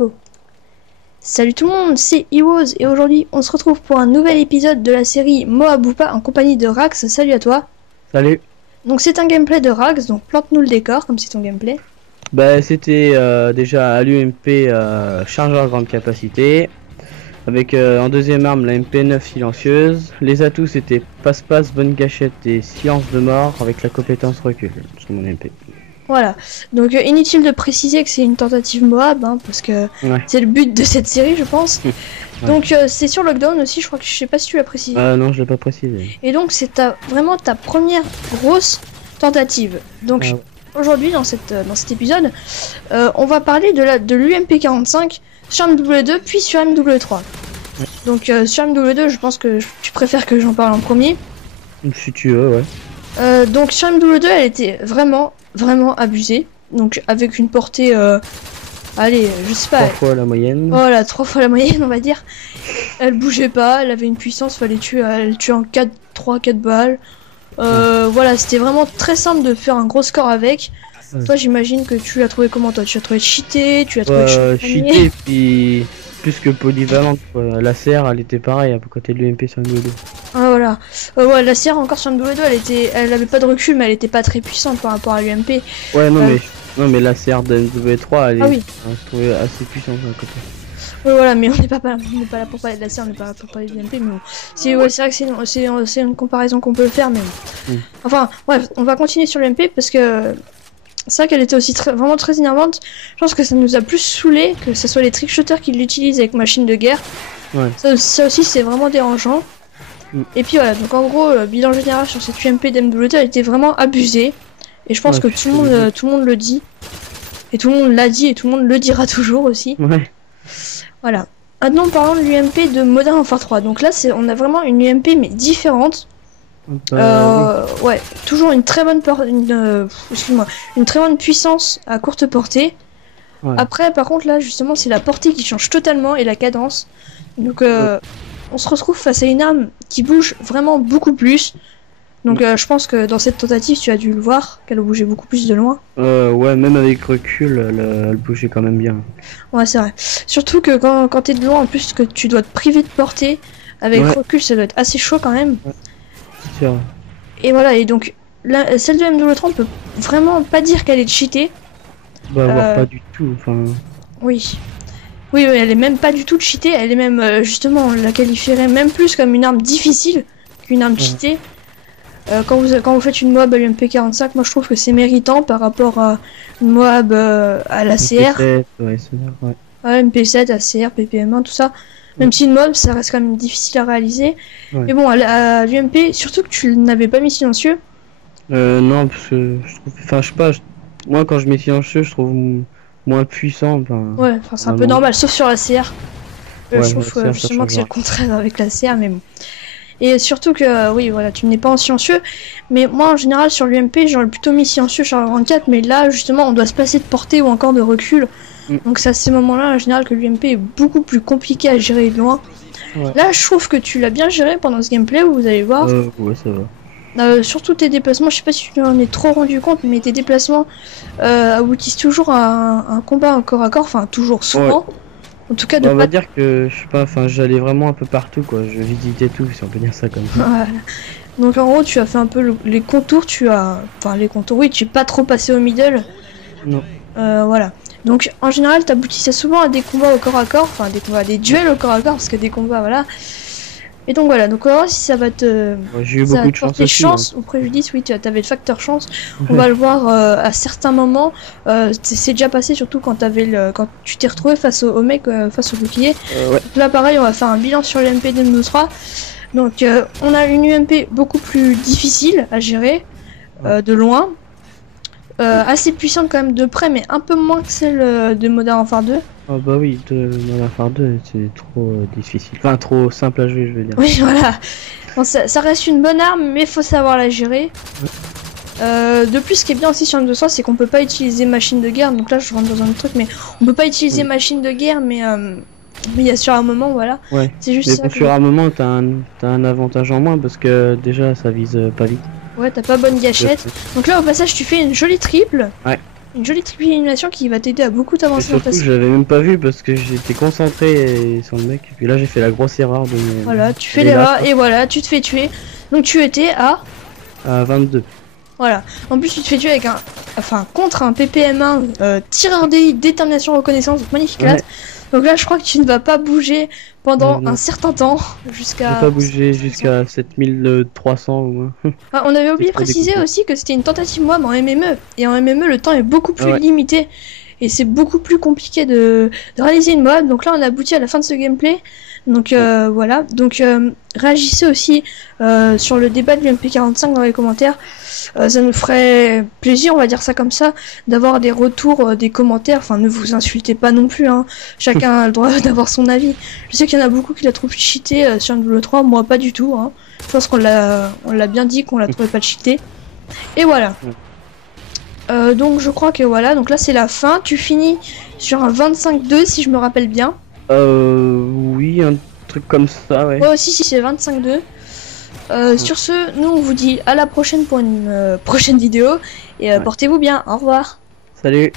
Marco. Salut tout le monde, c'est Iwoz et aujourd'hui on se retrouve pour un nouvel épisode de la série Moabupa en compagnie de Rax. Salut à toi. Salut. Donc c'est un gameplay de Rax, donc plante-nous le décor comme c'est ton gameplay. Bah c'était déjà à l'UMP chargeur grande capacité avec en deuxième arme la MP9 silencieuse. Les atouts c'était passe-passe, bonne gâchette et silence de mort avec la compétence recul sur mon MP. Voilà, donc inutile de préciser que c'est une tentative Moab parce que Ouais. c'est le but de cette série je pense. Ouais. Donc c'est sur Lockdown aussi, je crois que je sais pas si tu l'as précisé. Non, je l'ai pas précisé. Et donc c'est vraiment ta première grosse tentative. Donc aujourd'hui dans cet épisode, on va parler de l'UMP 45 sur MW2 puis sur MW3. Ouais. Donc sur MW2 je pense que tu préfères que j'en parle en premier. Si tu veux, ouais. Donc sur MW2 elle était vraiment abusée. Donc avec une portée, allez je sais pas. 3 fois la moyenne. Voilà, 3 fois la moyenne on va dire. Elle bougeait pas, elle avait une puissance, fallait tuer, elle tuait en 3-4 balles. Voilà, c'était vraiment très simple de faire un gros score avec. Toi j'imagine que tu l'as trouvé comment toi? Tu l'as trouvé cheaté, tu l'as trouvé cheaté puis plus que polyvalente quoi. La serre elle était pareille à côté de l'UMP sur MW2. Ah voilà. Ouais, la serre encore sur MW2 elle avait pas de recul mais elle était pas très puissante par rapport à l'UMP. Ouais non mais la serre de MW3 elle est je trouvais assez puissante à côté. Ouais, voilà, mais on n'est pas là pour parler de la serre, on n'est pas là pour parler de l'UMP, mais bon. C'est vrai que c'est une comparaison qu'on peut le faire, mais bon. Enfin, bref, on va continuer sur l'UMP parce que c'est vrai qu'elle était aussi vraiment très énervante. Je pense que ça nous a plus saoulé que ce soit les trickshooters qui l'utilisent avec machine de guerre. Ouais. Ça aussi, c'est vraiment dérangeant. Et puis voilà, donc en gros, le bilan général sur cette UMP d'MW2, elle était vraiment abusée. Et je pense que tout le monde le dit. Et tout le monde l'a dit et tout le monde le dira toujours aussi. Ouais. Voilà. Maintenant parlons de l'UMP de Modern Warfare 3. Donc là on a vraiment une UMP mais différente. Ouais, toujours une très bonne une très bonne puissance à courte portée. Ouais. Après par contre là justement c'est la portée qui change totalement et la cadence. Donc on se retrouve face à une arme qui bouge vraiment beaucoup plus. Donc je pense que dans cette tentative tu as dû le voir qu'elle bougeait beaucoup plus de loin. Ouais, même avec recul elle bougeait quand même bien. Ouais c'est vrai. Surtout que quand t'es de loin en plus que tu dois te priver de portée, avec recul ça doit être assez chaud quand même. Ouais. C'est sûr. Et voilà, et donc celle de MW3 on peut vraiment pas dire qu'elle est cheatée. Bah pas du tout, enfin... Oui, elle est même pas du tout cheatée, elle est même justement on la qualifierait même plus comme une arme difficile qu'une arme cheatée. Quand vous faites une Moab à l'UMP45, moi je trouve que c'est méritant par rapport à une Moab à l'ACR. MP7, ouais. MP7, ACR, PPM1, tout ça. Même si une Moab ça reste quand même difficile à réaliser. Mais bon, à l'UMP, surtout que tu n'avais pas mis silencieux. Non, parce que je trouve... Enfin, je sais pas, moi quand je mets silencieux, je trouve moins puissant. Ouais, enfin c'est un peu normal, sauf sur l'ACR. Je trouve justement que c'est le contraire avec l'ACR, mais bon. Et surtout que, oui, voilà, tu n'es pas en silencieux. Mais moi, en général, sur l'UMP, j'aurais plutôt mis silencieux sur la 24. Mais là, justement, on doit se passer de portée ou encore de recul. Donc c'est à ces moments-là, en général, que l'UMP est beaucoup plus compliqué à gérer de loin. Ouais. Là, je trouve que tu l'as bien géré pendant ce gameplay, où vous allez voir. Ouais, ça va. Surtout tes déplacements, je sais pas si tu en es trop rendu compte, mais tes déplacements aboutissent toujours à un combat en corps à corps, enfin toujours souvent. Ouais. En tout cas, on va dire que je sais pas, enfin j'allais vraiment un peu partout quoi, je visitais tout si on peut dire ça comme ça. Voilà. Donc en gros tu as fait un peu les contours, enfin les contours, oui, tu es pas trop passé au middle. Non. Voilà. Donc en général t'aboutissais souvent à des combats au corps à corps, enfin des duels au corps à corps, parce que des combats voilà. Et donc voilà, donc on va voir si ça va te... J'ai eu beaucoup de chance aussi, chance au préjudice, oui, tu avais le facteur chance. On va le voir à certains moments. C'est déjà passé, surtout quand tu t'es retrouvé face au mec, face au bouclier. Donc là pareil, on va faire un bilan sur l'UMP de nous 3. Donc on a une UMP beaucoup plus difficile à gérer, de loin. Assez puissante quand même de près, mais un peu moins que celle de Modern Warfare 2. Ah bah oui, de Modern Warfare 2 c'est trop difficile, enfin trop simple à jouer je veux dire. Oui voilà, bon, ça reste une bonne arme mais faut savoir la gérer. De plus ce qui est bien aussi sur M203 c'est qu'on peut pas utiliser machine de guerre, donc là je rentre dans un autre truc, mais on peut pas utiliser machine de guerre mais il y a sur un moment voilà. Ouais. C'est juste ça. Mais sur un moment t'as un avantage en moins parce que déjà ça vise pas vite. Ouais, t'as pas bonne gâchette. Donc là au passage tu fais une jolie triple. Ouais. Une jolie triple élimination qui va t'aider à beaucoup Et t'avancer dans ta surtout, je l'avais même pas vu parce que j'étais concentré sur le mec. Et puis là, j'ai fait la grosse erreur de. Voilà, tu fais l'erreur et voilà, tu te fais tuer. Donc tu étais à 22. Voilà. En plus, tu te fais tuer avec contre un PPM1 tireur d'élite, détermination, reconnaissance, donc magnifique classe. Ouais. Donc là, je crois que tu ne vas pas bouger pendant un certain temps jusqu'à. Pas bouger jusqu'à 7300 au moins. Ah, on avait oublié de préciser aussi que c'était une tentative mob en MME. Et en MME, le temps est beaucoup plus limité. Et c'est beaucoup plus compliqué de réaliser une mob. Donc là, on a abouti à la fin de ce gameplay. Donc voilà. Donc réagissez aussi sur le débat de l'UMP45 dans les commentaires. Ça nous ferait plaisir, on va dire ça comme ça, d'avoir des retours, des commentaires. Enfin, ne vous insultez pas non plus, hein. Chacun a le droit d'avoir son avis. Je sais qu'il y en a beaucoup qui l'a trouvé cheaté sur le 3, moi pas du tout, hein. Je pense qu'on l'a bien dit qu'on l'a trouvé pas cheaté. Et voilà. Donc je crois que voilà, donc là c'est la fin. Tu finis sur un 25-2 si je me rappelle bien. Oui, un truc comme ça, ouais. Ouais, si, c'est 25-2. Sur ce, nous on vous dit à la prochaine pour une prochaine vidéo. Et portez-vous bien, au revoir. Salut.